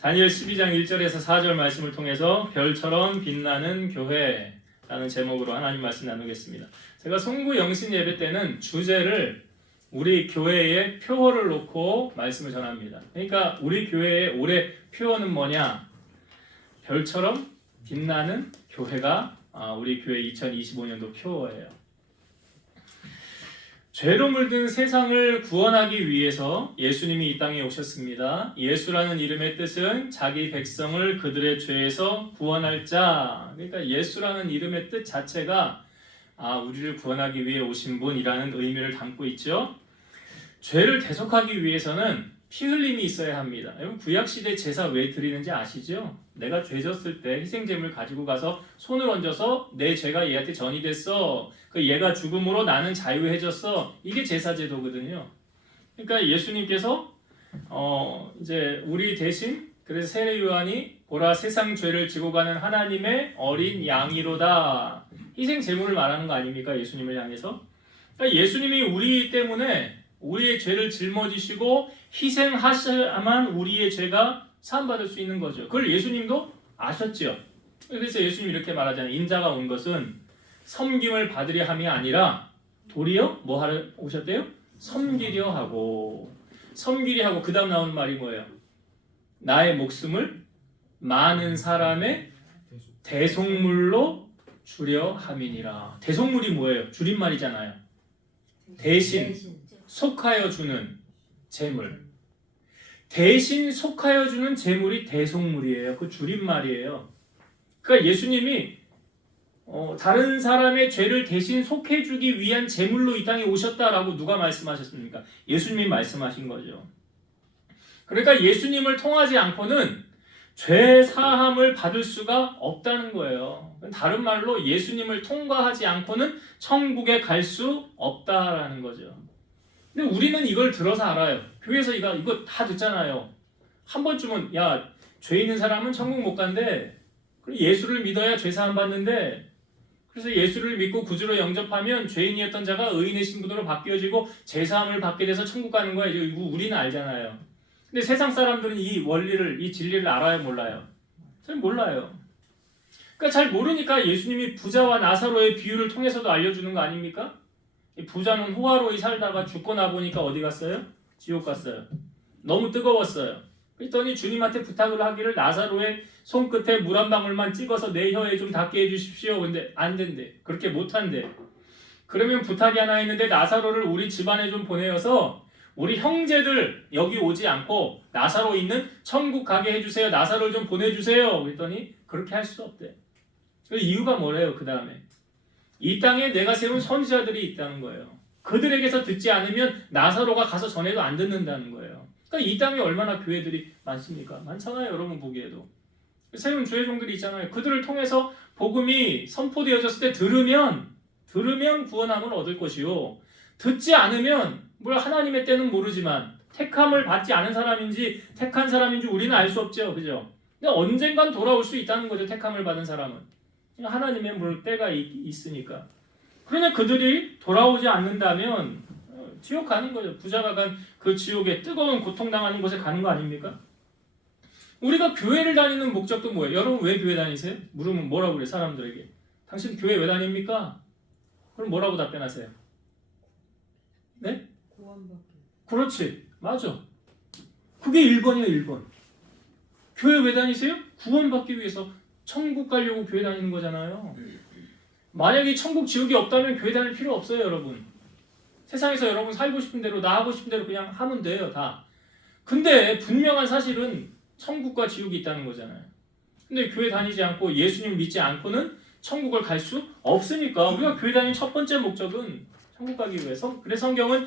다니엘 12장 1절에서 4절 말씀을 통해서 별처럼 빛나는 교회라는 제목으로 하나님 말씀 나누겠습니다. 제가 송구 영신 예배 때는 주제를 우리 교회의 표어를 놓고 말씀을 전합니다. 그러니까 우리 교회의 올해 표어는 뭐냐? 별처럼 빛나는 교회가 우리 교회 2025년도 표어예요. 죄로 물든 세상을 구원하기 위해서 예수님이 이 땅에 오셨습니다. 예수라는 이름의 뜻은 자기 백성을 그들의 죄에서 구원할 자. 그러니까 예수라는 이름의 뜻 자체가 우리를 구원하기 위해 오신 분이라는 의미를 담고 있죠. 죄를 대속하기 위해서는 피 흘림이 있어야 합니다. 여러분 구약시대 제사 왜 드리는지 아시죠? 내가 죄 졌을 때 희생제물 가지고 가서 손을 얹어서 내 죄가 얘한테 전이 됐어. 그 얘가 죽음으로 나는 자유해졌어. 이게 제사제도거든요. 그러니까 예수님께서 이제 우리 대신 그래서 세례 요한이 보라 세상 죄를 지고 가는 하나님의 어린 양이로다. 희생제물을 말하는 거 아닙니까? 예수님을 향해서. 그러니까 예수님이 우리 때문에 우리의 죄를 짊어지시고 희생하셔야만 우리의 죄가 사함받을 수 있는 거죠. 그걸 예수님도 아셨죠. 그래서 예수님이 이렇게 말하잖아요. 인자가 온 것은 섬김을 받으려 함이 아니라 도리어 뭐 하러 오셨대요? 섬기려 하고 그 다음 나오는 말이 뭐예요? 나의 목숨을 많은 사람의 대속물로 주려 함이니라. 대속물이 뭐예요? 줄임말이잖아요. 대신 속하여 주는 재물. 대신 속하여 주는 재물이 대속물이에요. 그 줄임말이에요. 그러니까 예수님이 다른 사람의 죄를 대신 속해주기 위한 재물로 이 땅에 오셨다라고 누가 말씀하셨습니까? 예수님이 말씀하신 거죠. 그러니까 예수님을 통하지 않고는 죄 사함을 받을 수가 없다는 거예요. 다른 말로 예수님을 통과하지 않고는 천국에 갈 수 없다라는 거죠. 근데 우리는 이걸 들어서 알아요. 교회에서 이거 다 듣잖아요. 한 번쯤은 야, 죄 있는 사람은 천국 못 간대. 그리고 예수를 믿어야 죄 사함 받는데, 그래서 예수를 믿고 구주로 영접하면 죄인이었던 자가 의인의 신분으로 바뀌어지고 죄 사함을 받게 돼서 천국 가는 거야. 이거 우리는 알잖아요. 근데 세상 사람들은 이 원리를, 이 진리를 알아요, 몰라요? 잘 몰라요. 그러니까 잘 모르니까 예수님이 부자와 나사로의 비유를 통해서도 알려주는 거 아닙니까? 이 부자는 호화로이 살다가 죽고 나보니까 어디 갔어요? 지옥 갔어요. 너무 뜨거웠어요. 그랬더니 주님한테 부탁을 하기를 나사로의 손끝에 물 한 방울만 찍어서 내 혀에 좀 닿게 해주십시오. 근데 안 된대. 그렇게 못한대. 그러면 부탁이 하나 있는데 나사로를 우리 집안에 좀 보내어서 우리 형제들 여기 오지 않고 나사로 있는 천국 가게 해주세요. 나사로를 좀 보내주세요. 그랬더니 그렇게 할 수 없대. 그 이유가 뭐래요? 그 다음에 이 땅에 내가 세운 선지자들이 있다는 거예요. 그들에게서 듣지 않으면 나사로가 가서 전해도 안 듣는다는 거예요. 그러니까 이 땅에 얼마나 교회들이 많습니까? 많잖아요. 여러분 보기에도. 세운 주의 종들이 있잖아요. 그들을 통해서 복음이 선포되어졌을 때 들으면 구원함을 얻을 것이요. 듣지 않으면 하나님의 때는 모르지만 택함을 받지 않은 사람인지 택한 사람인지 우리는 알 수 없죠. 그죠? 근데 언젠간 돌아올 수 있다는 거죠. 택함을 받은 사람은. 하나님의 때가 있으니까. 그러나 그들이 돌아오지 않는다면 지옥 가는 거죠. 부자가 간 그 지옥에 뜨거운 고통당하는 곳에 가는 거 아닙니까? 우리가 교회를 다니는 목적도 뭐예요? 여러분 왜 교회 다니세요? 물으면 뭐라고 그래요? 사람들에게. 당신 교회 왜 다닙니까? 그럼 뭐라고 답변하세요? 네? 구원받기. 그렇지. 맞아. 그게 1번이에요. 1번. 교회 왜 다니세요? 구원받기 위해서. 천국 가려고 교회 다니는 거잖아요. 만약에 천국 지옥이 없다면 교회 다닐 필요 없어요, 여러분. 세상에서 여러분 살고 싶은 대로 나 하고 싶은 대로 그냥 하면 돼요, 다. 근데 분명한 사실은 천국과 지옥이 있다는 거잖아요. 근데 교회 다니지 않고 예수님 믿지 않고는 천국을 갈 수 없으니까 우리가 교회 다니는 첫 번째 목적은 천국 가기 위해서. 그래서 성경은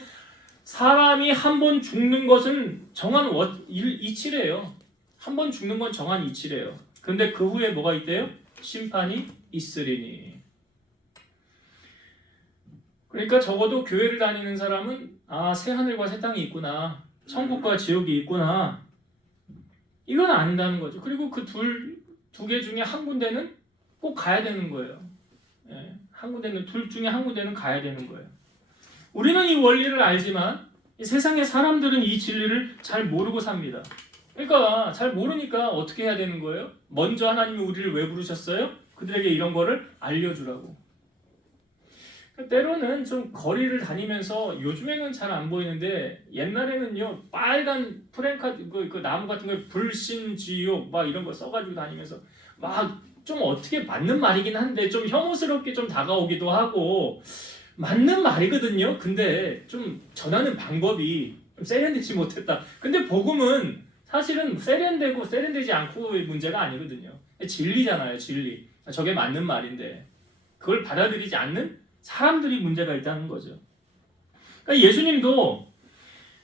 사람이 한 번 죽는 것은 정한 이치래요. 한 번 죽는 건 정한 이치래요. 근데 그 후에 뭐가 있대요? 심판이 있으리니. 그러니까 적어도 교회를 다니는 사람은 새하늘과 새 땅이 있구나. 천국과 지옥이 있구나. 이건 안다는 거죠. 그리고 그 두 개 중에 한 군데는 꼭 가야 되는 거예요. 한 군데는 둘 중에 한 군데는 가야 되는 거예요. 우리는 이 원리를 알지만 이 세상의 사람들은 이 진리를 잘 모르고 삽니다. 그러니까 잘 모르니까 어떻게 해야 되는 거예요? 먼저 하나님이 우리를 왜 부르셨어요? 그들에게 이런 거를 알려주라고. 때로는 좀 거리를 다니면서 요즘에는 잘 안 보이는데 옛날에는요 빨간 프랭카드 그 나무 같은 거에 불신지옥 막 이런 거 써가지고 다니면서 막 좀 어떻게 맞는 말이긴 한데 좀 혐오스럽게 좀 다가오기도 하고 맞는 말이거든요. 근데 좀 전하는 방법이 좀 세련되지 못했다. 근데 복음은 사실은 세련되고 세련되지 않고의 문제가 아니거든요. 진리잖아요, 진리. 저게 맞는 말인데 그걸 받아들이지 않는 사람들이 문제가 있다는 거죠. 그러니까 예수님도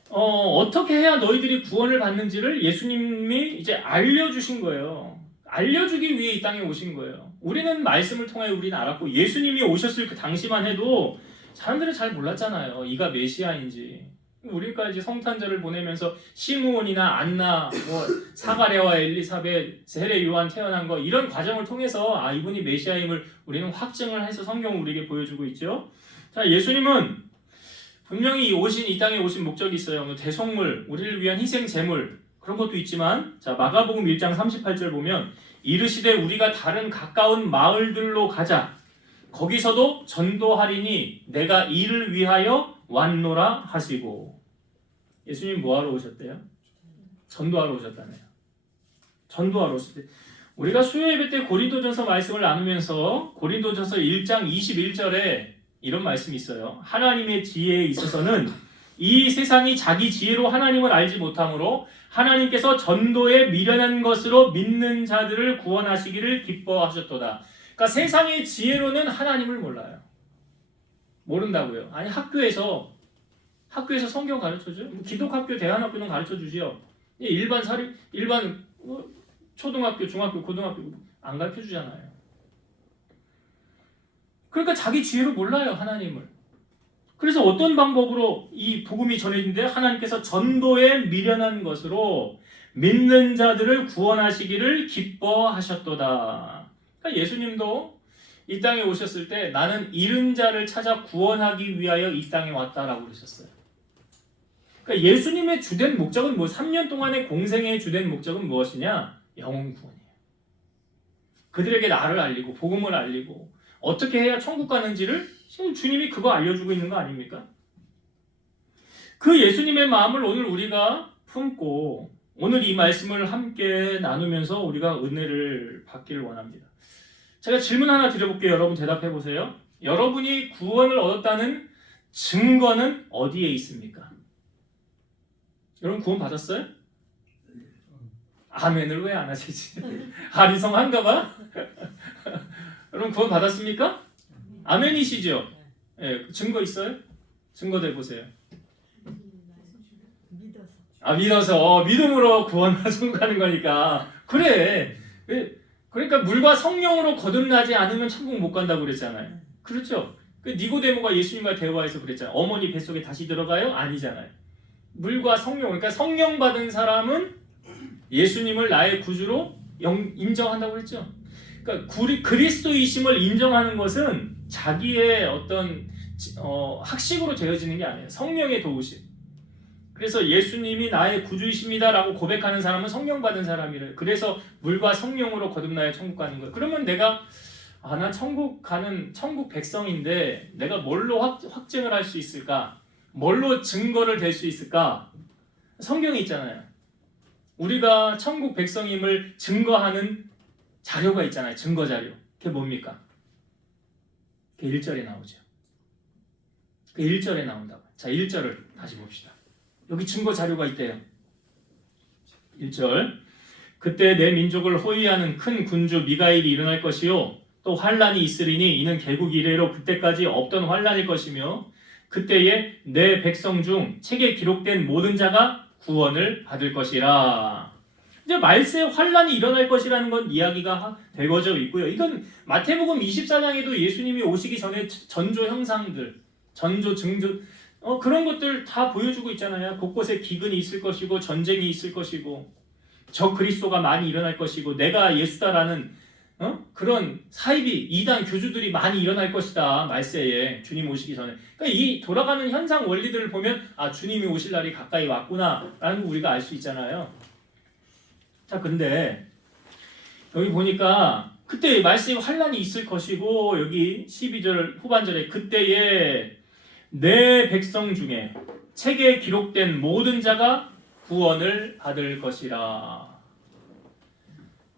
어떻게 해야 너희들이 구원을 받는지를 예수님이 이제 알려주신 거예요. 알려주기 위해 이 땅에 오신 거예요. 우리는 말씀을 통하여 우리는 알았고 예수님이 오셨을 그 당시만 해도 사람들은 잘 몰랐잖아요. 이가 메시아인지. 우리가 이제 성탄절을 보내면서 시므온이나 안나, 뭐 사가랴와 엘리사벳, 세례 요한 태어난 거 이런 과정을 통해서 아 이분이 메시아임을 우리는 확증을 해서 성경을 우리에게 보여주고 있죠. 자, 예수님은 분명히 이 땅에 오신 목적이 있어요. 뭐 대속물, 우리를 위한 희생 제물 그런 것도 있지만 자 마가복음 1장 38절 보면 이르시되 우리가 다른 가까운 마을들로 가자. 거기서도 전도하리니 내가 이를 위하여 왔노라 하시고. 예수님 뭐하러 오셨대요? 전도하러 오셨다네요. 전도하러 오셨대. 우리가 수요 예배 때 고린도전서 말씀을 나누면서 고린도전서 1장 21절에 이런 말씀이 있어요. 하나님의 지혜에 있어서는 이 세상이 자기 지혜로 하나님을 알지 못하므로 하나님께서 전도에 미련한 것으로 믿는 자들을 구원하시기를 기뻐하셨도다. 그러니까 세상의 지혜로는 하나님을 몰라요. 모른다고요. 아니 학교에서 성경 가르쳐줘요? 기독학교, 대안학교는 가르쳐주지요. 일반 초등학교, 중학교, 고등학교 안 가르쳐주잖아요. 그러니까 자기 지혜로 몰라요, 하나님을. 그래서 어떤 방법으로 이 복음이 전해진데 하나님께서 전도에 미련한 것으로 믿는 자들을 구원하시기를 기뻐하셨도다. 그러니까 예수님도 이 땅에 오셨을 때 나는 잃은 자를 찾아 구원하기 위하여 이 땅에 왔다라고 그러셨어요. 그러니까 예수님의 주된 목적은 3년 동안의 공생의 주된 목적은 무엇이냐? 영혼 구원이에요. 그들에게 나를 알리고 복음을 알리고 어떻게 해야 천국 가는지를 지금 주님이 그거 알려주고 있는 거 아닙니까? 그 예수님의 마음을 오늘 우리가 품고 오늘 이 말씀을 함께 나누면서 우리가 은혜를 받기를 원합니다. 제가 질문 하나 드려볼게요. 여러분 대답해 보세요. 여러분이 구원을 얻었다는 증거는 어디에 있습니까? 여러분 구원 받았어요? 아멘을 왜 안 하시지? 아리송한가 봐? 여러분 구원 받았습니까? 아멘이시죠? 예, 증거 있어요? 증거 대보세요. 믿어서 믿음으로 구원하는 거니까. 그래. 그러니까 물과 성령으로 거듭나지 않으면 천국 못 간다고 그랬잖아요. 그렇죠? 니고데모가 예수님과 대화해서 그랬잖아요. 어머니 뱃속에 다시 들어가요? 아니잖아요. 물과 성령, 그러니까 성령 받은 사람은 예수님을 나의 구주로 인정한다고 했죠. 그러니까 그리스도이심을 인정하는 것은 자기의 어떤 학식으로 되어지는 게 아니에요. 성령의 도우심. 그래서 예수님이 나의 구주이십니다라고 고백하는 사람은 성령 받은 사람이래요. 그래서 물과 성령으로 거듭나야 천국 가는 거예요. 그러면 내가 나 천국 백성인데 내가 뭘로 확증을 할 수 있을까? 뭘로 증거를 댈 수 있을까? 성경이 있잖아요. 우리가 천국 백성임을 증거하는 자료가 있잖아요. 증거 자료. 그게 뭡니까? 그게 1절에 나오죠. 그 1절에 나온다고. 자, 1절을 다시 봅시다. 여기 증거 자료가 있대요. 1절. 그때 내 민족을 호위하는 큰 군주 미가엘이 일어날 것이요 또 환란이 있으리니 이는 개국 이래로 그때까지 없던 환란일 것이며 그때에 내 백성 중 책에 기록된 모든 자가 구원을 받을 것이라. 이제 말세에 환란이 일어날 것이라는 건 이야기가 되어져 있고요. 이건 마태복음 24장에도 예수님이 오시기 전에 전조 형상들, 전조 증조 그런 것들 다 보여주고 있잖아요. 곳곳에 기근이 있을 것이고 전쟁이 있을 것이고 저 그리스도가 많이 일어날 것이고 내가 예수다라는 그런 사이비 이단 교주들이 많이 일어날 것이다. 말세에 주님 오시기 전에. 그러니까 이 돌아가는 현상 원리들을 보면 주님이 오실 날이 가까이 왔구나 라는 거 우리가 알 수 있잖아요. 자, 근데 여기 보니까 그때 말씀이 환란이 있을 것이고 여기 12절 후반절에 그때에 내 백성 중에 책에 기록된 모든 자가 구원을 받을 것이라.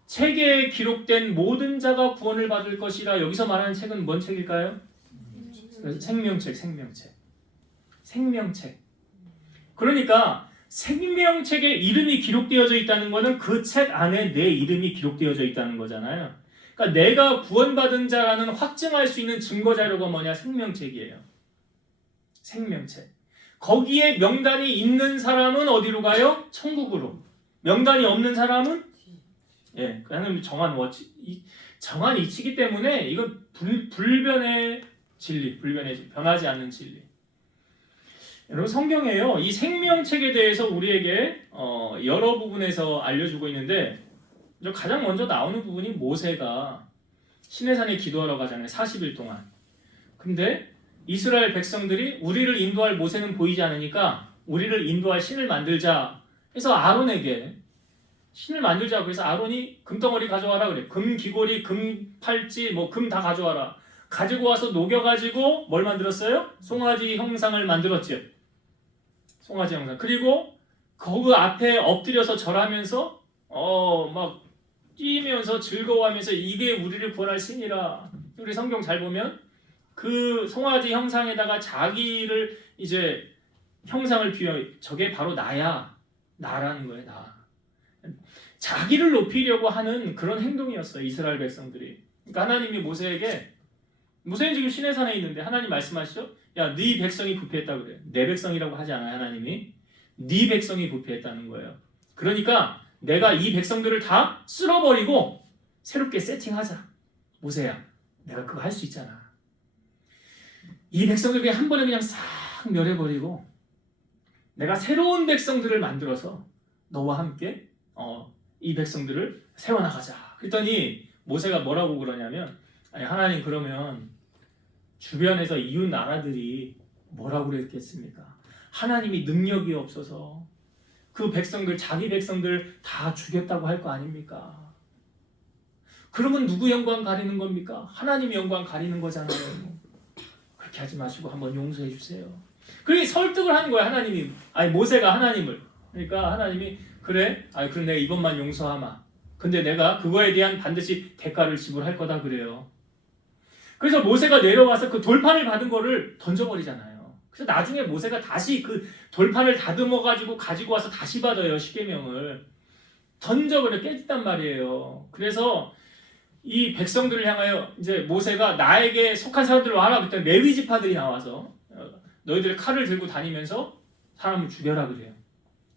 책에 기록된 모든 자가 구원을 받을 것이라. 여기서 말하는 책은 뭔 책일까요? 생명책, 생명책. 생명책. 그러니까 생명책에 이름이 기록되어져 있다는 것은 그 책 안에 내 이름이 기록되어져 있다는 거잖아요. 그러니까 내가 구원받은 자라는 확증할 수 있는 증거 자료가 뭐냐? 생명책이에요. 생명책. 거기에 명단이 있는 사람은 어디로 가요? 천국으로. 명단이 없는 사람은 하나님 정한 이치기 때문에 이건 불변의 진리, 변하지 않는 진리. 여러분 성경에요. 이 생명책에 대해서 우리에게 여러 부분에서 알려주고 있는데 가장 먼저 나오는 부분이 모세가 시내산에 기도하러 가잖아요. 40일 동안. 근데 이스라엘 백성들이 우리를 인도할 모세는 보이지 않으니까 우리를 인도할 신을 만들자 해서 아론에게 신을 만들자. 그래서 아론이 금덩어리 가져와라 그래. 금 귀고리, 금 팔찌, 금 다 가져와라. 가지고 와서 녹여가지고 뭘 만들었어요? 송아지 형상을 만들었지요. 송아지 형상. 그리고 그 앞에 엎드려서 절하면서 막 뛰면서 즐거워하면서 이게 우리를 구원할 신이라. 우리 성경 잘 보면 그 송아지 형상에다가 자기를 이제 형상을 비워 저게 바로 나라는 거예요. 나. 자기를 높이려고 하는 그런 행동이었어요. 이스라엘 백성들이. 그러니까 하나님이 모세는 지금 시내산에 있는데 하나님 말씀하시죠. 야, 네 백성이 부패했다 그래요. 내 백성이라고 하지 않아요. 하나님이. 네 백성이 부패했다는 거예요. 그러니까 내가 이 백성들을 다 쓸어버리고 새롭게 세팅하자. 모세야, 내가 그거 할 수 있잖아. 이 백성들 그냥 한 번에 그냥 싹 멸해버리고 내가 새로운 백성들을 만들어서 너와 함께 이 백성들을 세워나가자. 그랬더니 모세가 뭐라고 그러냐면 아니 하나님 그러면 주변에서 이웃 나라들이 뭐라고 그랬겠습니까? 하나님이 능력이 없어서 그 백성들 자기 백성들 다 죽였다고 할 거 아닙니까? 그러면 누구 영광 가리는 겁니까? 하나님 영광 가리는 거잖아요. 그렇게 하지 마시고 한번 용서해 주세요. 그렇게 설득을 하는 거야 하나님이. 모세가 하나님을. 그러니까 하나님이 그래? 그럼 내가 이번만 용서하마. 근데 내가 그거에 대한 반드시 대가를 지불할 거다 그래요. 그래서 모세가 내려와서 그 돌판을 받은 거를 던져버리잖아요. 그래서 나중에 모세가 다시 그 돌판을 다듬어가지고 가지고 와서 다시 받아요. 십계명을. 던져버려 깨진단 말이에요. 그래서 이 백성들을 향하여 이제 모세가 나에게 속한 사람들을 와라. 그때 레위 지파들이 나와서 너희들 칼을 들고 다니면서 사람을 죽여라 그래요.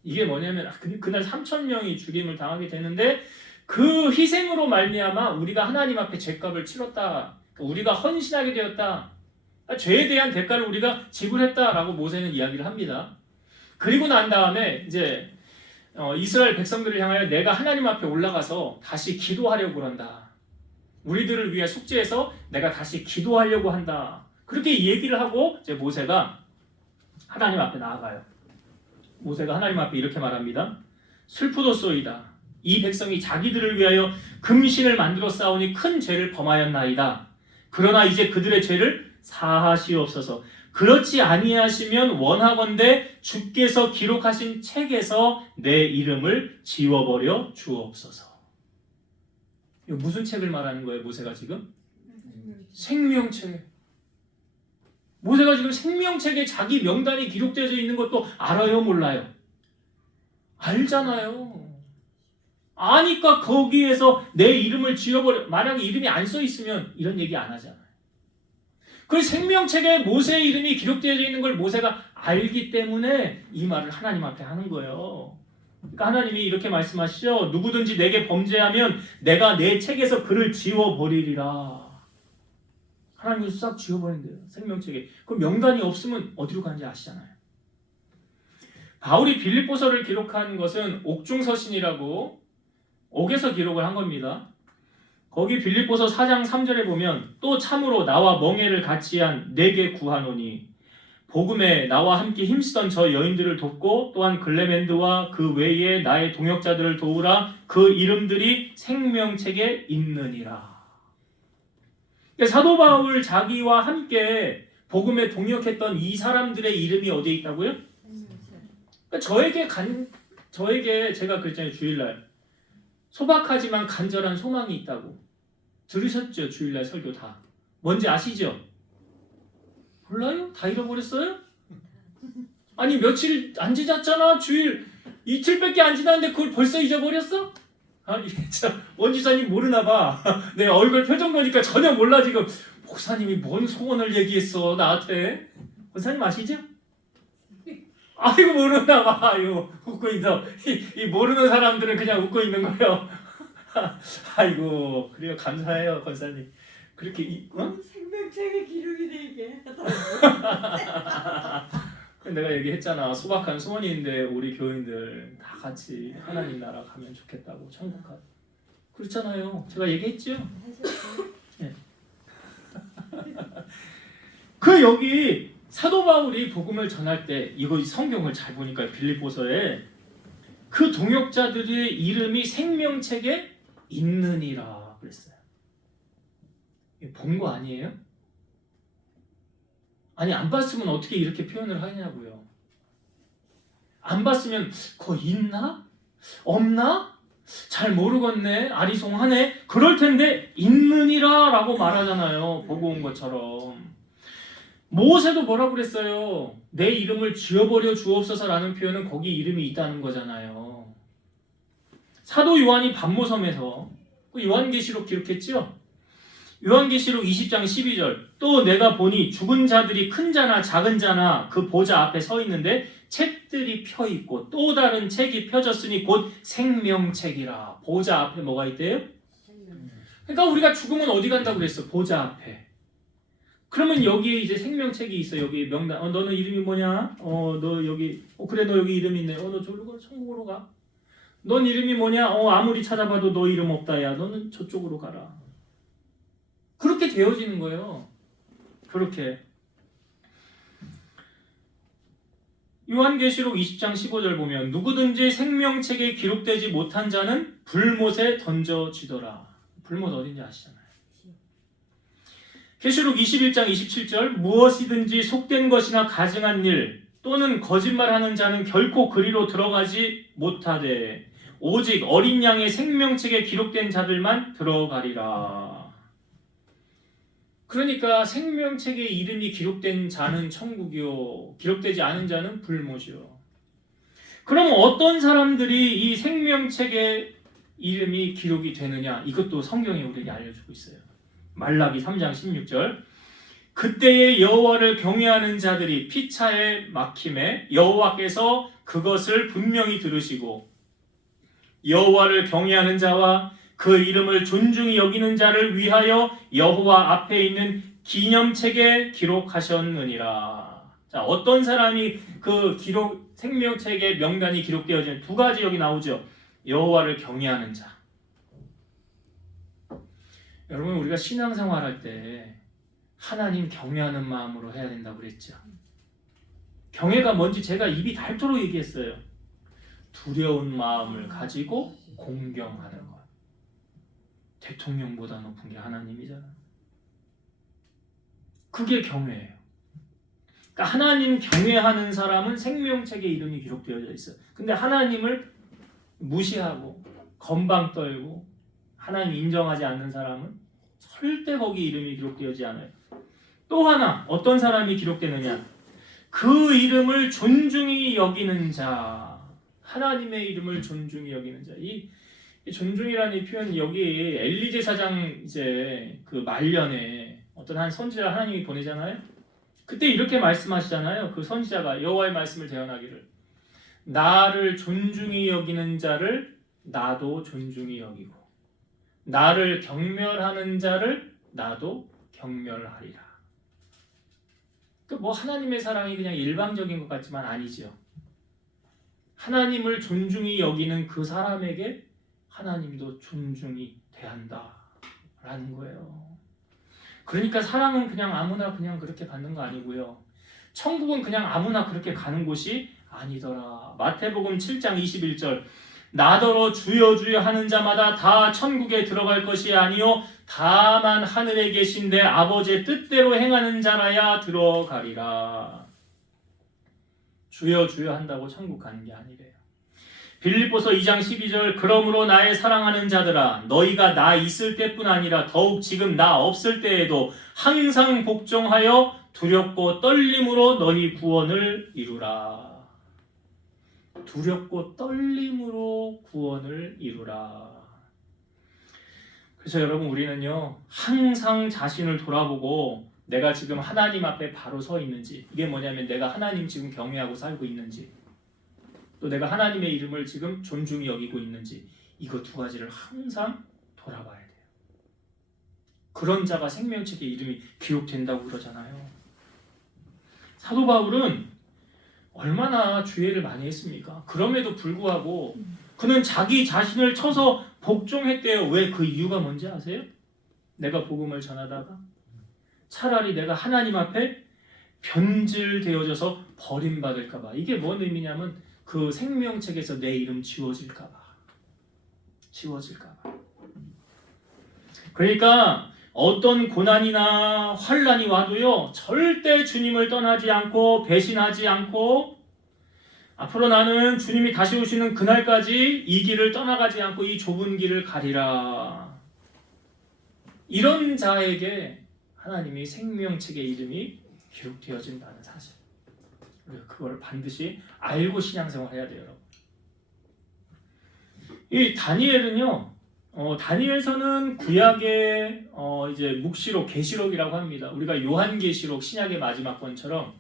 이게 뭐냐면 그날 3,000명이 죽임을 당하게 되는데 그 희생으로 말미암아 우리가 하나님 앞에 죄값을 치렀다. 우리가 헌신하게 되었다. 죄에 대한 대가를 우리가 지불했다라고 모세는 이야기를 합니다. 그리고 난 다음에 이제 이스라엘 백성들을 향하여 내가 하나님 앞에 올라가서 다시 기도하려고 그런다. 우리들을 위해 속죄해서 내가 다시 기도하려고 한다. 그렇게 얘기를 하고 이제 모세가 하나님 앞에 나아가요. 모세가 하나님 앞에 이렇게 말합니다. 슬프도소이다. 이 백성이 자기들을 위하여 금신을 만들어 싸우니 큰 죄를 범하였나이다. 그러나 이제 그들의 죄를 사하시옵소서. 그렇지 아니하시면 원하건대 주께서 기록하신 책에서 내 이름을 지워버려 주옵소서. 이거 무슨 책을 말하는 거예요? 모세가 지금? 생명책. 모세가 지금 생명책에 자기 명단이 기록되어 있는 것도 알아요? 몰라요? 알잖아요. 아니까 거기에서 내 이름을 지워버려. 만약에 이름이 안 써 있으면 이런 얘기 안 하잖아요. 그 생명책에 모세의 이름이 기록되어 있는 걸 모세가 알기 때문에 이 말을 하나님 앞에 하는 거예요. 그러니까 하나님이 이렇게 말씀하시죠. 누구든지 내게 범죄하면 내가 내 책에서 그를 지워버리리라. 하나님이 싹 지워버린대요. 생명책에. 그 명단이 없으면 어디로 가는지 아시잖아요. 바울이 빌립보서를 기록한 것은 옥중서신이라고 옥에서 기록을 한 겁니다. 거기 빌립보서 4장 3절에 보면 또 참으로 나와 멍에를 같이 한 내게 구하노니 복음에 나와 함께 힘쓰던 저 여인들을 돕고 또한 글레멘드와 그 외에 나의 동역자들을 도우라. 그 이름들이 생명책에 있느니라. 그러니까 사도 바울 자기와 함께 복음에 동역했던 이 사람들의 이름이 어디에 있다고요? 그러니까 저에게 제가 그랬잖아요. 주일날 소박하지만 간절한 소망이 있다고. 들으셨죠? 주일날 설교 다. 뭔지 아시죠? 몰라요? 다 잃어버렸어요? 아니 며칠 안 지났잖아. 주일 이틀밖에 안 지났는데 그걸 벌써 잊어버렸어? 아니 참 원지사님 모르나 봐. 내 얼굴 표정 보니까 전혀 몰라 지금. 목사님이 뭔 소원을 얘기했어 나한테. 권사님 아시죠? 아이고 모르나 봐. 이거 웃고 있어. 이 모르는 사람들은 그냥 웃고 있는 거예요. 아이고 그래요. 감사해요 권사님. 그렇게 생명책의 기록이 되게 내가 얘기했잖아. 소박한 소원인데 우리 교인들 다 같이 하나님 나라 가면 좋겠다고. 천국 가. 그렇잖아요. 제가 얘기했죠. 네. 그 여기 사도 바울이 복음을 전할 때 이거 성경을 잘 보니까 빌립보서에 그 동역자들의 이름이 생명책에 있느니라 그랬어요. 본 거 아니에요? 아니 안 봤으면 어떻게 이렇게 표현을 하냐고요. 안 봤으면 거 있나? 없나? 잘 모르겠네. 아리송하네. 그럴 텐데 있느니라 라고 말하잖아요. 보고 온 것처럼. 모세도 뭐라고 그랬어요? 내 이름을 지어버려 주옵소서라는 표현은 거기 이름이 있다는 거잖아요. 사도 요한이 반모섬에서 요한계시록 기록했죠? 요한계시록 20장 12절 또 내가 보니 죽은 자들이 큰 자나 작은 자나 그 보좌 앞에 서 있는데 책들이 펴 있고 또 다른 책이 펴졌으니 곧 생명책이라. 보좌 앞에 뭐가 있대요? 그러니까 우리가 죽으면 어디 간다고 그랬어? 보좌 앞에. 그러면 여기에 이제 생명책이 있어. 여기 명단. 너는 이름이 뭐냐? 너 여기. 그래 너 여기 이름 있네. 너 저기로 천국으로 가. 넌 이름이 뭐냐? 아무리 찾아봐도 너 이름 없다. 야 너는 저쪽으로 가라. 그렇게 되어지는 거예요. 그렇게. 요한계시록 20장 15절 보면 누구든지 생명책에 기록되지 못한 자는 불못에 던져지더라. 불못 어딘지 아시잖아요. 계시록 21장 27절 무엇이든지 속된 것이나 가증한 일 또는 거짓말하는 자는 결코 그리로 들어가지 못하되 오직 어린 양의 생명책에 기록된 자들만 들어가리라. 그러니까 생명책에 이름이 기록된 자는 천국이요 기록되지 않은 자는 불못이요. 그럼 어떤 사람들이 이 생명책에 이름이 기록이 되느냐? 이것도 성경이 우리에게 알려주고 있어요. 말라기 3장 16절 그때에 여호와를 경외하는 자들이 피차에 막힘에 여호와께서 그것을 분명히 들으시고 여호와를 경외하는 자와 그 이름을 존중히 여기는 자를 위하여 여호와 앞에 있는 기념책에 기록하셨느니라. 자, 어떤 사람이 그 생명책에 명단이 기록되어지는 두 가지 여기 나오죠. 여호와를 경외하는 자. 여러분 우리가 신앙생활 할 때 하나님 경외하는 마음으로 해야 된다고 그랬죠. 경외가 뭔지 제가 입이 닳도록 얘기했어요. 두려운 마음을 가지고 공경하는 것. 대통령보다 높은 게 하나님이잖아. 그게 경외예요. 그러니까 하나님 경외하는 사람은 생명책에 이름이 기록되어져 있어요. 근데 하나님을 무시하고 건방 떨고 하나님 인정하지 않는 사람은 절대 거기 이름이 기록되지 않아요. 또 하나 어떤 사람이 기록되느냐? 그 이름을 존중히 여기는 자. 하나님의 이름을 존중히 여기는 자. 이 존중이라는 이 표현 여기 엘리 제사장 이제 그 말년에 어떤 한 선지자 하나님이 보내잖아요. 그때 이렇게 말씀하시잖아요. 그 선지자가 여호와의 말씀을 대언하기를 나를 존중히 여기는 자를 나도 존중히 여기고 나를 경멸하는 자를 나도 경멸하리라. 그 뭐 하나님의 사랑이 그냥 일방적인 것 같지만 아니죠. 하나님을 존중히 여기는 그 사람에게 하나님도 존중이 대한다라는 거예요. 그러니까 사랑은 그냥 아무나 그냥 그렇게 받는 거 아니고요. 천국은 그냥 아무나 그렇게 가는 곳이 아니더라. 마태복음 7장 21절 나더러 주여 주여 하는 자마다 다 천국에 들어갈 것이 아니요 다만 하늘에 계신 내 아버지의 뜻대로 행하는 자라야 들어가리라. 주여 주여 한다고 천국 가는 게 아니래요. 빌립보서 2장 12절 그러므로 나의 사랑하는 자들아 너희가 나 있을 때뿐 아니라 더욱 지금 나 없을 때에도 항상 복종하여 두렵고 떨림으로 너희 구원을 이루라. 두렵고 떨림으로 구원을 이루라. 그래서 여러분 우리는요 항상 자신을 돌아보고 내가 지금 하나님 앞에 바로 서 있는지, 이게 뭐냐면 내가 하나님 지금 경외하고 살고 있는지, 또 내가 하나님의 이름을 지금 존중히 여기고 있는지, 이거 두 가지를 항상 돌아봐야 돼요. 그런 자가 생명책에 이름이 기록된다고 그러잖아요. 사도 바울은 얼마나 주의를 많이 했습니까? 그럼에도 불구하고 그는 자기 자신을 쳐서 복종했대요. 왜? 그 이유가 뭔지 아세요? 내가 복음을 전하다가 차라리 내가 하나님 앞에 변질되어져서 버림받을까 봐. 이게 뭔 의미냐면 그 생명책에서 내 이름 지워질까 봐. 그러니까 어떤 고난이나 환난이 와도요 절대 주님을 떠나지 않고 배신하지 않고 앞으로 나는 주님이 다시 오시는 그날까지 이 길을 떠나가지 않고 이 좁은 길을 가리라. 이런 자에게 하나님이 생명책의 이름이 기록되어진다는 사실, 우리가 그걸 반드시 알고 신앙생활 해야 돼요. 이 다니엘은요, 다니엘서는 구약의 이제 묵시록, 계시록이라고 합니다. 우리가 요한계시록, 신약의 마지막 권처럼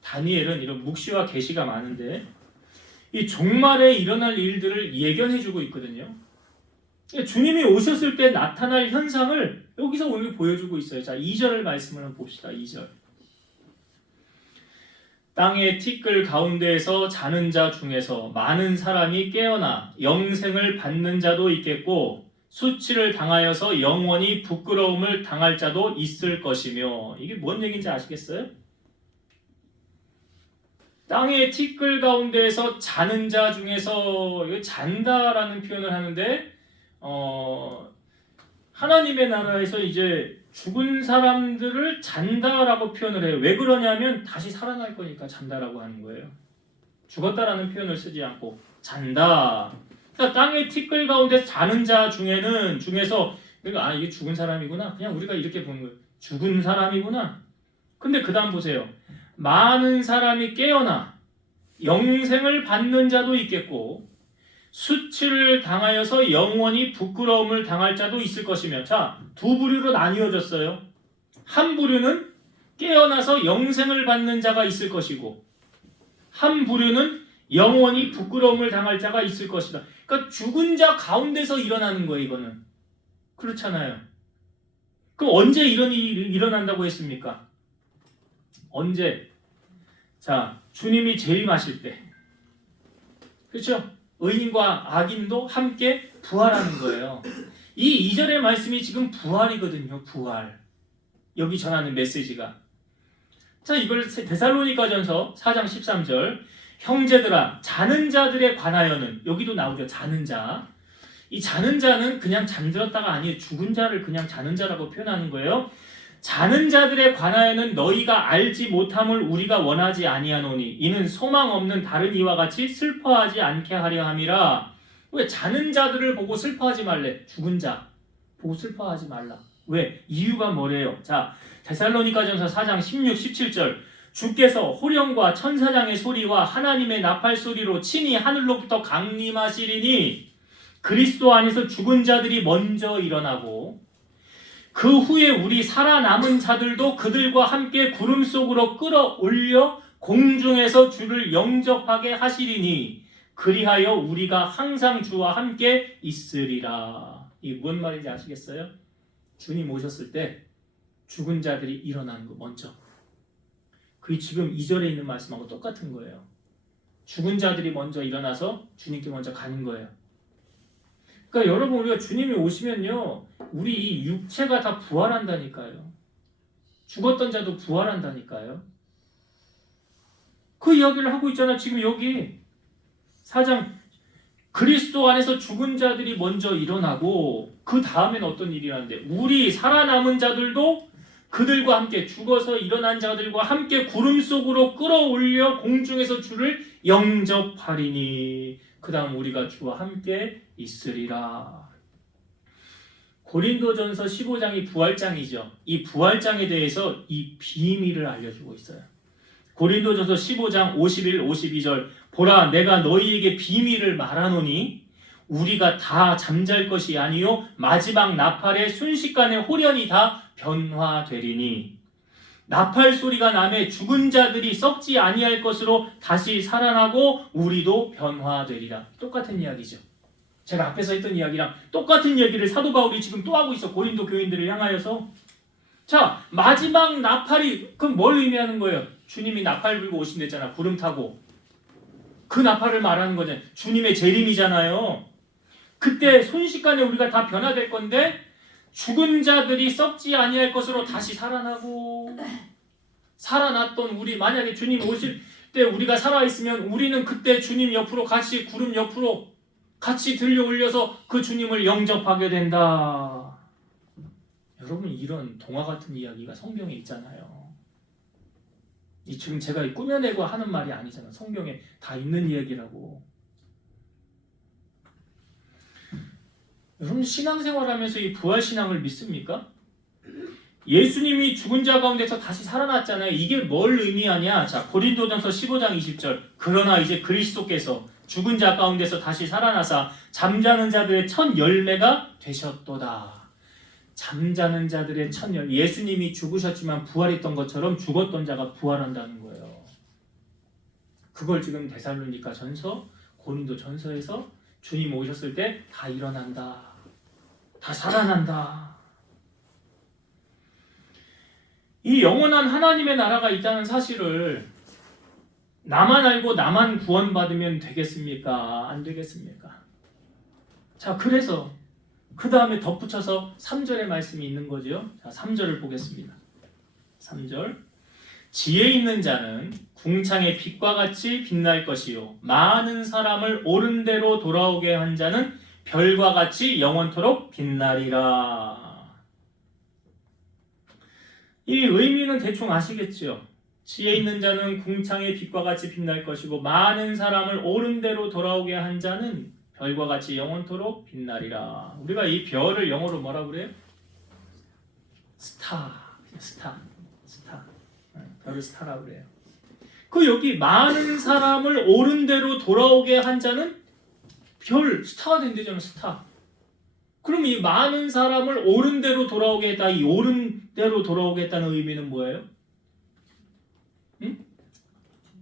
다니엘은 이런 묵시와 계시가 많은데 이 종말에 일어날 일들을 예견해주고 있거든요. 주님이 오셨을 때 나타날 현상을 여기서 오늘 보여주고 있어요. 자, 2절을 말씀을 한번 봅시다. 2절. 땅의 티끌 가운데에서 자는 자 중에서 많은 사람이 깨어나 영생을 받는 자도 있겠고 수치를 당하여서 영원히 부끄러움을 당할 자도 있을 것이며, 이게 뭔 얘기인지 아시겠어요? 땅의 티끌 가운데에서 자는 자 중에서, 이거 잔다라는 표현을 하는데 하나님의 나라에서 이제 죽은 사람들을 잔다라고 표현을 해요. 왜 그러냐면 다시 살아날 거니까 잔다라고 하는 거예요. 죽었다라는 표현을 쓰지 않고 잔다. 그러니까 땅의 티끌 가운데 자는 자 중에서 그러니까 이게 죽은 사람이구나. 그냥 우리가 이렇게 보는 거예요. 죽은 사람이구나. 근데 그 다음 보세요. 많은 사람이 깨어나 영생을 받는 자도 있겠고 수치를 당하여서 영원히 부끄러움을 당할 자도 있을 것이며, 자, 두 부류로 나뉘어졌어요. 한 부류는 깨어나서 영생을 받는 자가 있을 것이고 한 부류는 영원히 부끄러움을 당할 자가 있을 것이다. 그러니까 죽은 자 가운데서 일어나는 거예요. 이거는 그렇잖아요. 그럼 언제 이런 일이 일어난다고 했습니까? 언제? 자, 주님이 재림하실 때, 그렇죠? 의인과 악인도 함께 부활하는 거예요. 이 2절의 말씀이 지금 부활이거든요. 부활. 여기 전하는 메시지가. 자, 이걸 데살로니가전서 4장 13절 형제들아 자는 자들에 관하여는, 여기도 나오죠. 자는 자. 이 자는 자는 그냥 잠들었다가 아니에요. 죽은 자를 그냥 자는 자라고 표현하는 거예요. 자는 자들에 관하여는 너희가 알지 못함을 우리가 원하지 아니하노니 이는 소망 없는 다른 이와 같이 슬퍼하지 않게 하려 함이라. 왜 자는 자들을 보고 슬퍼하지 말래? 죽은 자 보고 슬퍼하지 말라. 왜? 이유가 뭐래요? 자, 데살로니가전서 4장 16, 17절 주께서 호령과 천사장의 소리와 하나님의 나팔 소리로 친히 하늘로부터 강림하시리니 그리스도 안에서 죽은 자들이 먼저 일어나고 그 후에 우리 살아남은 자들도 그들과 함께 구름 속으로 끌어올려 공중에서 주를 영접하게 하시리니 그리하여 우리가 항상 주와 함께 있으리라. 이게 뭔 말인지 아시겠어요? 주님 오셨을 때 죽은 자들이 일어나는 거 먼저. 그게 지금 2절에 있는 말씀하고 똑같은 거예요. 죽은 자들이 먼저 일어나서 주님께 먼저 가는 거예요. 그러니까 여러분, 우리가 주님이 오시면요 우리 이 육체가 다 부활한다니까요. 죽었던 자도 부활한다니까요. 그 이야기를 하고 있잖아. 지금 여기 4장 그리스도 안에서 죽은 자들이 먼저 일어나고 그 다음엔 어떤 일이 일어나는데 우리 살아남은 자들도 그들과 함께 죽어서 일어난 자들과 함께 구름 속으로 끌어올려 공중에서 주를 영접하리니 그 다음 우리가 주와 함께 있으리라. 고린도전서 15장이 부활장이죠. 이 부활장에 대해서 이 비밀을 알려주고 있어요. 고린도전서 15장 51, 52절 보라 내가 너희에게 비밀을 말하노니 우리가 다 잠잘 것이 아니요 마지막 나팔의 순식간에 홀연히 다 변화되리니 나팔 소리가 나매 죽은 자들이 썩지 아니할 것으로 다시 살아나고 우리도 변화되리라. 똑같은 이야기죠. 제가 앞에서 했던 이야기랑 똑같은 얘기를 사도 바울이 지금 또 하고 있어. 고린도 교인들을 향하여서. 자, 마지막 나팔이 그럼 뭘 의미하는 거예요? 주님이 나팔 불고 오신댔잖아. 구름 타고. 그 나팔을 말하는 거잖아요. 주님의 재림이잖아요. 그때 순식간에 우리가 다 변화될 건데 죽은 자들이 썩지 아니할 것으로 다시 살아나고 살아났던 우리 만약에 주님 오실 때 우리가 살아있으면 우리는 그때 주님 옆으로 같이 구름 옆으로 같이 들려 올려서 그 주님을 영접하게 된다. 여러분 이런 동화 같은 이야기가 성경에 있잖아요. 이 지금 제가 꾸며내고 하는 말이 아니잖아. 성경에 다 있는 이야기라고. 여러분 신앙생활하면서 이 부활신앙을 믿습니까? 예수님이 죽은 자 가운데서 다시 살아났잖아요. 이게 뭘 의미하냐? 자, 고린도전서 15장 20절. 그러나 이제 그리스도께서 죽은 자 가운데서 다시 살아나사 잠자는 자들의 첫 열매가 되셨도다. 잠자는 자들의 첫 열매. 예수님이 죽으셨지만 부활했던 것처럼 죽었던 자가 부활한다는 거예요. 그걸 지금 데살로니가 전서, 고린도 전서에서 주님 오셨을 때 다 일어난다. 다 살아난다. 이 영원한 하나님의 나라가 있다는 사실을 나만 알고 나만 구원받으면 되겠습니까? 안 되겠습니까? 자, 그래서 그 다음에 덧붙여서 3절의 말씀이 있는 거죠. 자, 3절을 보겠습니다. 3절 지혜 있는 자는 궁창의 빛과 같이 빛날 것이요 많은 사람을 옳은 대로 돌아오게 한 자는 별과 같이 영원토록 빛나리라. 이 의미는 대충 아시겠죠? 지혜 있는 자는 궁창의 빛과 같이 빛날 것이고 많은 사람을 옳은 대로 돌아오게 한 자는 별과 같이 영원토록 빛나리라. 우리가 이 별을 영어로 뭐라 그래요? 스타. 별을 스타라고 그래요. 그 여기 많은 사람을 옳은 대로 돌아오게 한 자는 별, 스타가 된대잖아. 스타. 그럼 이 많은 사람을 옳은 대로 돌아오게 했다. 이 옳은 대로 돌아오겠다는 의미는 뭐예요? 응?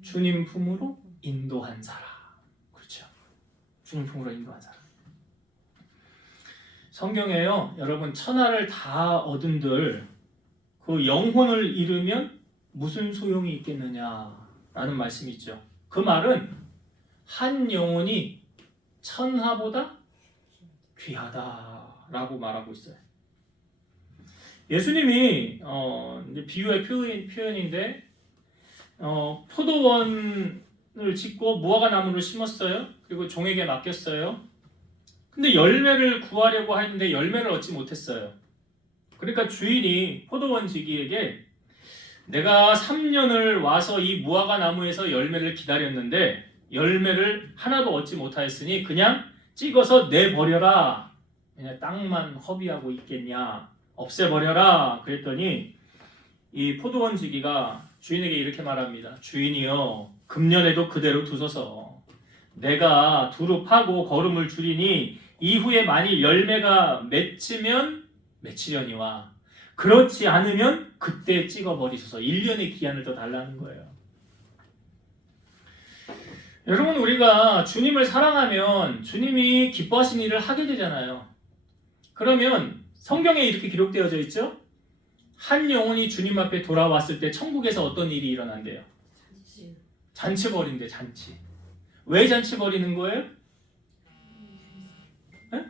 주님 품으로 인도한 사람. 그렇죠. 주님 품으로 인도한 사람. 성경에요. 여러분 천하를 다 얻은들 그 영혼을 잃으면 무슨 소용이 있겠느냐라는 말씀이 있죠. 그 말은 한 영혼이 천하보다 귀하다라고 말하고 있어요. 예수님이 이제 비유의 표현인데 포도원을 짓고 무화과 나무를 심었어요. 그리고 종에게 맡겼어요. 근데 열매를 구하려고 했는데 열매를 얻지 못했어요. 그러니까 주인이 포도원 지기에게 내가 3년을 와서 이 무화과 나무에서 열매를 기다렸는데 열매를 하나도 얻지 못하였으니 그냥 찍어서 내버려라. 그냥 땅만 허비하고 있겠냐. 없애버려라. 그랬더니 이 포도원 지기가 주인에게 이렇게 말합니다. 주인이여 금년에도 그대로 두소서. 내가 두루 파고 거름을 줄이니 이후에 만일 열매가 맺히면 맺히려니와 그렇지 않으면 그때 찍어버리소서. 1년의 기한을 더 달라는 거예요. 여러분 우리가 주님을 사랑하면 주님이 기뻐하신 일을 하게 되잖아요. 그러면 성경에 이렇게 기록되어져 있죠. 한 영혼이 주님 앞에 돌아왔을 때 천국에서 어떤 일이 일어난대요? 잔치 벌인대. 잔치. 왜 잔치 벌이는 거예요? 네?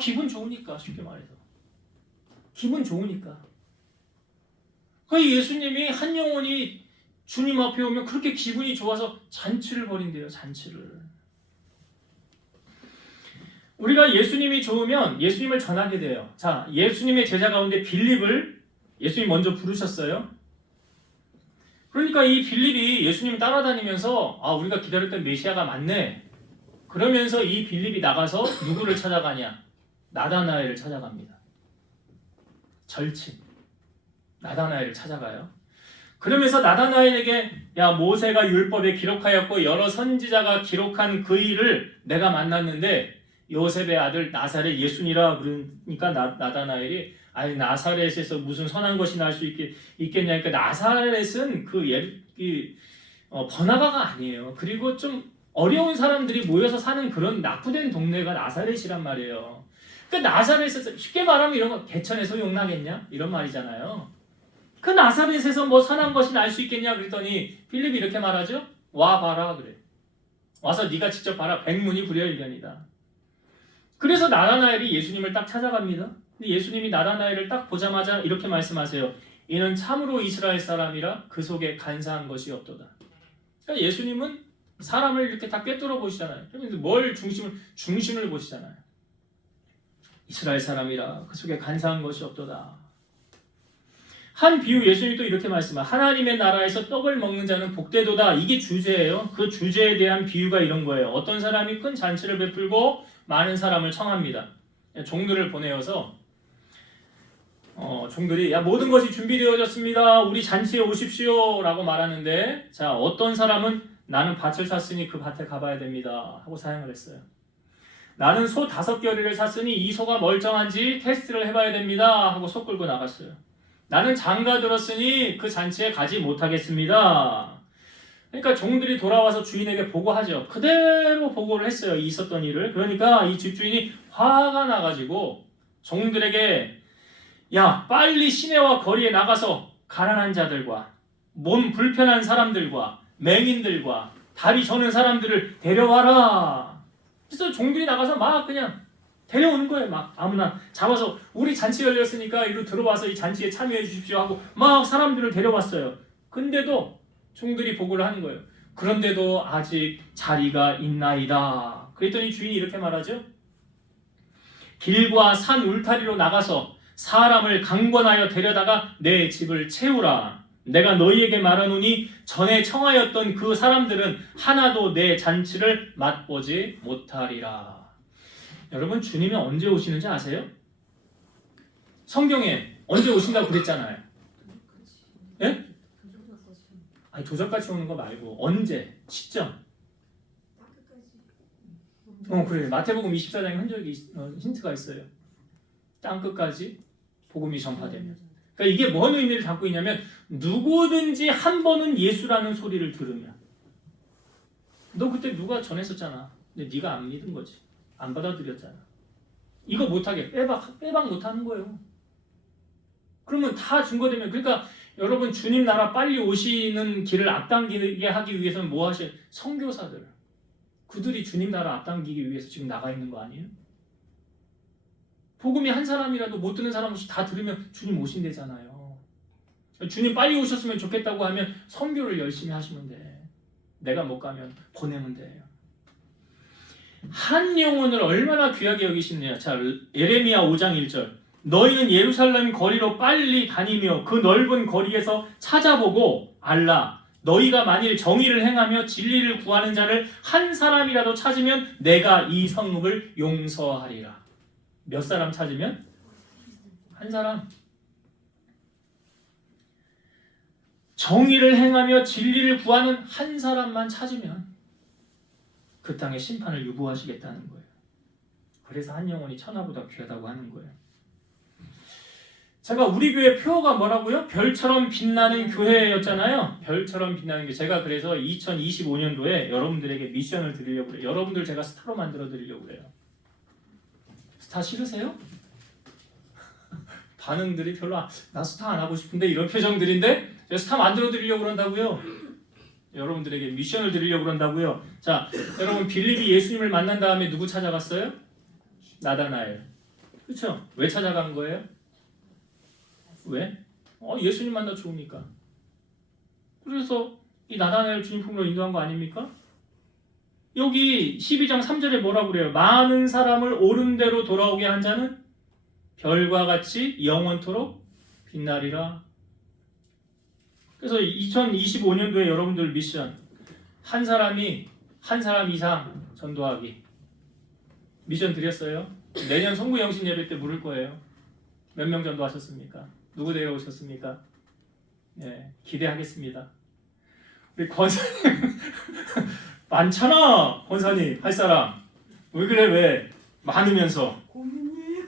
기분 좋으니까. 쉽게 말해서 기분 좋으니까. 그 예수님이 한 영혼이 주님 앞에 오면 그렇게 기분이 좋아서 잔치를 벌인대요. 잔치를. 우리가 예수님이 좋으면 예수님을 전하게 돼요. 자, 예수님의 제자 가운데 빌립을 예수님 먼저 부르셨어요. 그러니까 이 빌립이 예수님 따라다니면서 우리가 기다렸던 메시아가 맞네. 그러면서 이 빌립이 나가서 누구를 찾아가냐? 나다나엘을 찾아갑니다. 절친. 나다나엘을 찾아가요. 그러면서 나다나엘에게 야, 모세가 율법에 기록하였고 여러 선지자가 기록한 그 일을 내가 만났는데 요셉의 아들 나사렛 예수니라. 그러니까 나다나엘이 아니 나사렛에서 무슨 선한 것이 날 수 있겠냐. 그러니까 나사렛은 버나바가 아니에요. 그리고 좀 어려운 사람들이 모여서 사는 그런 낙후된 동네가 나사렛이란 말이에요. 그러니까 나사렛에서 쉽게 말하면 이런 거 개천에서 용나겠냐? 이런 말이잖아요. 그 나사렛에서 뭐 선한 것이 날 수 있겠냐? 그랬더니 빌립이 이렇게 말하죠. 와 봐라 그래. 와서 네가 직접 봐라. 백문이 불여일견이다. 그래서 나다나엘이 예수님을 딱 찾아갑니다. 근데 예수님이 나다나엘을 딱 보자마자 이렇게 말씀하세요. 이는 참으로 이스라엘 사람이라 그 속에 간사한 것이 없도다. 그러니까 예수님은 사람을 이렇게 다 꿰뚫어 보시잖아요. 그러면서 뭘 중심을 보시잖아요. 이스라엘 사람이라 그 속에 간사한 것이 없도다. 한 비유 예수님이 또 이렇게 말씀하세요. 하나님의 나라에서 떡을 먹는 자는 복되도다. 이게 주제예요. 그 주제에 대한 비유가 이런 거예요. 어떤 사람이 큰 잔치를 베풀고 많은 사람을 청합니다. 종들을 보내어서 종들이 야 모든 것이 준비되어졌습니다. 우리 잔치에 오십시오 라고 말하는데 자 어떤 사람은 나는 밭을 샀으니 그 밭에 가봐야 됩니다 하고 사양을 했어요. 나는 소 5겨리를 샀으니 이 소가 멀쩡한지 테스트를 해봐야 됩니다 하고 소 끌고 나갔어요. 나는 장가 들었으니 그 잔치에 가지 못하겠습니다. 그러니까 종들이 돌아와서 주인에게 보고하죠. 그대로 보고를 했어요. 있었던 일을. 그러니까 이 집주인이 화가 나가지고 종들에게 야 빨리 시내와 거리에 나가서 가난한 자들과 몸 불편한 사람들과 맹인들과 다리 저는 사람들을 데려와라. 그래서 종들이 나가서 막 그냥 데려오는 거예요. 막 아무나 잡아서 우리 잔치 열렸으니까 이리로 들어와서 이 잔치에 참여해 주십시오 하고 막 사람들을 데려왔어요. 근데도 종들이 보고를 하는 거예요. 그런데도 아직 자리가 있나이다. 그랬더니 주인이 이렇게 말하죠. 길과 산 울타리로 나가서 사람을 강권하여 데려다가 내 집을 채우라. 내가 너희에게 말하노니 전에 청하였던 그 사람들은 하나도 내 잔치를 맛보지 못하리라. 여러분 주님이 언제 오시는지 아세요? 성경에 언제 오신다고 그랬잖아요. 예? 아니 도적같이 오는 거 말고 언제? 시점. 그래. 마태복음 24장에 흔적이 힌트가 있어요. 땅끝까지 복음이 전파되면. 그러니까 이게 뭔 의미를 담고 있냐면 누구든지 한 번은 예수라는 소리를 들으면 너 그때 누가 전했었잖아. 근데 네가 안 믿은 거지. 안 받아들였잖아. 이거 못하게 빼박 못하는 거예요. 그러면 다 증거되면 그러니까 여러분 주님 나라 빨리 오시는 길을 앞당기게 하기 위해서는 뭐 하셔요? 선교사들. 그들이 주님 나라 앞당기기 위해서 지금 나가 있는 거 아니에요? 복음이 한 사람이라도 못 듣는 사람 없이 다 들으면 주님 오신대잖아요. 주님 빨리 오셨으면 좋겠다고 하면 선교를 열심히 하시면 돼. 내가 못 가면 보내면 돼요. 한 영혼을 얼마나 귀하게 여기시느냐. 자, 예레미야 5장 1절. 너희는 예루살렘 거리로 빨리 다니며 그 넓은 거리에서 찾아보고 알라. 너희가 만일 정의를 행하며 진리를 구하는 자를 한 사람이라도 찾으면 내가 이 성읍을 용서하리라. 몇 사람 찾으면? 한 사람. 정의를 행하며 진리를 구하는 한 사람만 찾으면 그 땅에 심판을 유보하시겠다는 거예요. 그래서 한 영혼이 천하보다 귀하다고 하는 거예요. 제가 우리 교회 표어가 뭐라고요? 별처럼 빛나는 교회였잖아요. 별처럼 빛나는 교회. 제가 그래서 2025년도에 여러분들에게 미션을 드리려고 그래요. 여러분들 제가 스타로 만들어 드리려고 그래요. 스타 싫으세요? 반응들이 별로 나 스타 안 하고 싶은데 이런 표정들인데 제가 스타 만들어 드리려고 그런다고요. 여러분들에게 미션을 드리려고 그런다고요. 자, 여러분 빌립이 예수님을 만난 다음에 누구 찾아갔어요? 나다나엘. 그렇죠? 왜 찾아간 거예요? 왜? 예수님 만나 좋으니까. 그래서 이 나다나엘 주님 품으로 인도한 거 아닙니까? 여기 12장 3절에 뭐라고 그래요? 많은 사람을 옳은 대로 돌아오게 한 자는 별과 같이 영원토록 빛나리라. 그래서 2025년도에 여러분들 미션, 한 사람 이상 전도하기 미션 드렸어요. 내년 성부 영신 예배 때 물을 거예요. 몇 명 전도하셨습니까? 누구 데려오셨습니까? 네, 기대하겠습니다. 우리 권사님 많잖아. 권사님 할 사람 왜 그래? 왜 많으면서? 고민이에요.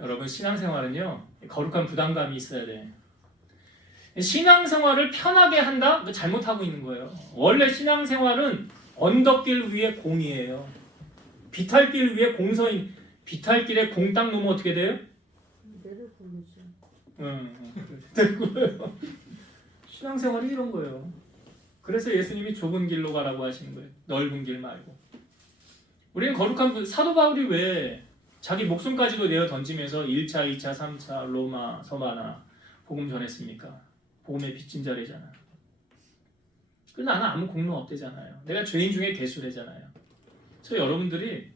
여러분, 신앙생활은요 거룩한 부담감이 있어야 돼. 신앙생활을 편하게 한다? 그거 잘못하고 있는 거예요. 원래 신앙생활은 언덕길 위에 공이에요. 비탈길 위에 공서인. 비탈길에 공 딱 놓으면 어떻게 돼요? 내려보내죠. 되고요. 신앙생활이 이런 거예요. 그래서 예수님이 좁은 길로 가라고 하시는 거예요. 넓은 길 말고. 우리는 거룩한 사도 바울이 왜 자기 목숨까지도 내어 던지면서 1차, 2차, 3차 로마, 서바나 복음 전했습니까? 복음의 빚진 자리잖아요. 그 나는 아무 공로 없대잖아요. 내가 죄인 중에 개수래잖아요. 그래서 여러분들이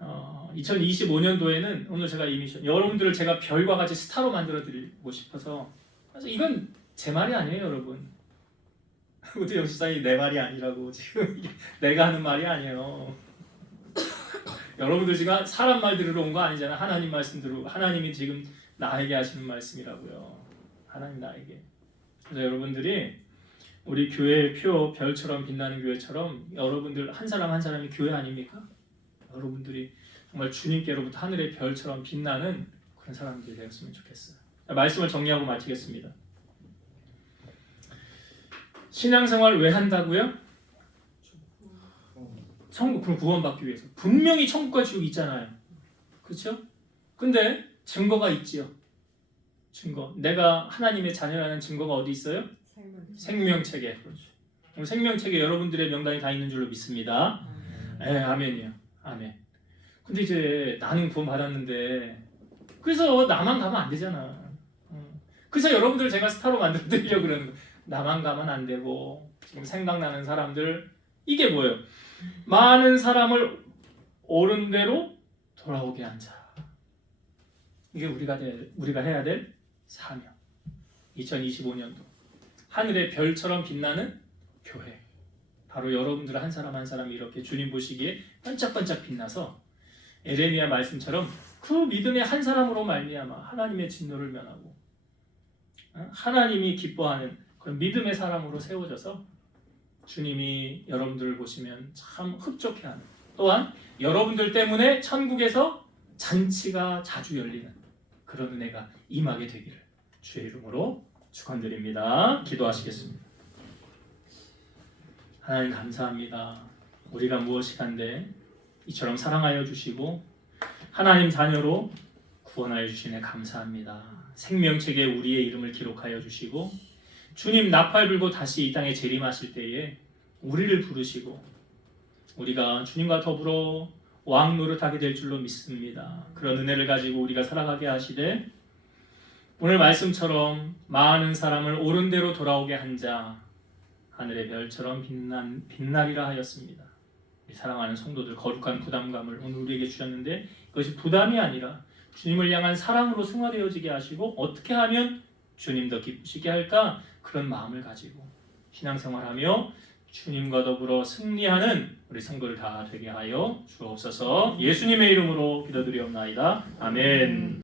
2025년도에는 오늘 제가 이 미션, 여러분들을 제가 별과 같이 스타로 만들어 드리고 싶어서, 그래서 이건 제 말이 아니에요, 여러분. 우리 영시장이 내 말이 아니라고 지금 내가 하는 말이 아니에요. 여러분들 지금 사람 말 들으러 온 거 아니잖아. 하나님 말씀 들으러, 하나님이 지금 나에게 하시는 말씀이라고요. 하나님 나에게. 그래서 여러분들이 우리 교회의 표, 별처럼 빛나는 교회처럼 여러분들 한 사람 한 사람이 교회 아닙니까? 여러분들이 정말 주님께로부터 하늘의 별처럼 빛나는 그런 사람들이 되었으면 좋겠어요. 말씀을 정리하고 마치겠습니다. 신앙생활 왜 한다고요? 천국 구원받기 위해서. 분명히 천국과 지옥이 있잖아요. 그렇죠? 근데 증거가 있지요. 증거. 내가 하나님의 자녀라는 증거가 어디 있어요? 생명책에. 그렇죠. 생명책에 여러분들의 명단이 다 있는 줄로 믿습니다. 네, 아멘이요. 아멘. 근데 이제 나는 구원받았는데, 그래서 나만 가면 안 되잖아. 그래서 여러분들 제가 스타로 만들어 드리려고 그러는 거예요. 나만 가면 안 되고, 지금 생각나는 사람들, 이게 뭐예요? 많은 사람을 옳은 대로 돌아오게 한 자. 이게 우리가 해야 될 사명. 2025년도 하늘의 별처럼 빛나는 교회. 바로 여러분들 한 사람 한 사람이 이렇게 주님 보시기에 반짝반짝 빛나서 에레미야 말씀처럼 그 믿음의 한 사람으로 말미암아 하나님의 진노를 면하고 하나님이 기뻐하는 그런 믿음의 사람으로 세워져서 주님이 여러분들을 보시면 참 흡족해하는, 또한 여러분들 때문에 천국에서 잔치가 자주 열리는 그런 은혜가 임하게 되기를 주의 이름으로 축원드립니다. 기도하시겠습니다. 하나님 감사합니다. 우리가 무엇이간데 이처럼 사랑하여 주시고 하나님 자녀로 구원하여 주시네 감사합니다. 생명책에 우리의 이름을 기록하여 주시고 주님 나팔 불고 다시 이 땅에 재림하실 때에 우리를 부르시고 우리가 주님과 더불어 왕 노릇하게 될 줄로 믿습니다. 그런 은혜를 가지고 우리가 살아가게 하시되 오늘 말씀처럼 많은 사람을 옳은 대로 돌아오게 한 자 하늘의 별처럼 빛나리라 하였습니다. 사랑하는 성도들, 거룩한 부담감을 오늘 우리에게 주셨는데 그것이 부담이 아니라 주님을 향한 사랑으로 승화되어지게 하시고 어떻게 하면 주님 더 기쁘시게 할까? 그런 마음을 가지고 신앙생활하며 주님과 더불어 승리하는 우리 성도들 다 되게 하여 주옵소서. 예수님의 이름으로 기도드리옵나이다. 아멘.